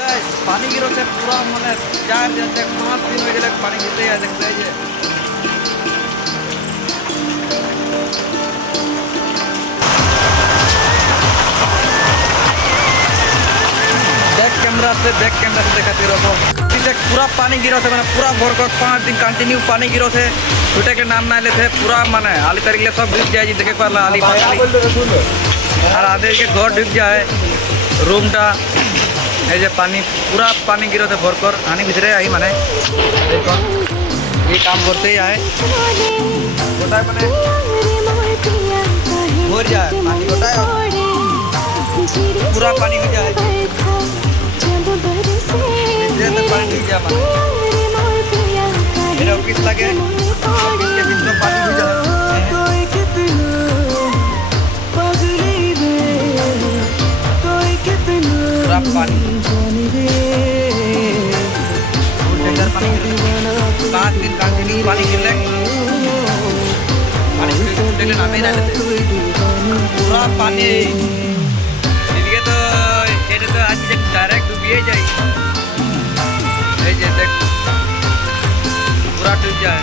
पानी गिरो से पूरा मैंने 4 दिन से 5 दिन हो गए पानी गिरते हैं देखते हैं ये बैक कैमरा से दिखाते रहो पीछे पूरा पानी गिरो थे मैंने पूरा भोर कर 5 दिन कंटिन्यू पानी गिरो थे छुटे के नाम ना लेते पूरा माने आली तरीके सब डूब जाए देखे पाला आली और आधे के घर डूब जाए रूमटा এই যে পানি পুরা পানি গিরতে ভরকর আনি ভিতরে আই মানে দেখো এই কাম করতেই আয় গোটায় মানে ভর যায় পানি গোটায় पूरा पानी हो जाए पानी ढुक जाए मेरा ऑफिस लगे ऑफिस के बीच में पानी हो जाए पूरा पानी 5 दिन कंटिन्यू पानी गिरले पानी गिरले नामे ना लेते पूरा पानी এদিকে তো এটা তো আজ ডাইরেক্ট ডুবিয়ে যায় এই যে দেখ পুরা ডুব যায়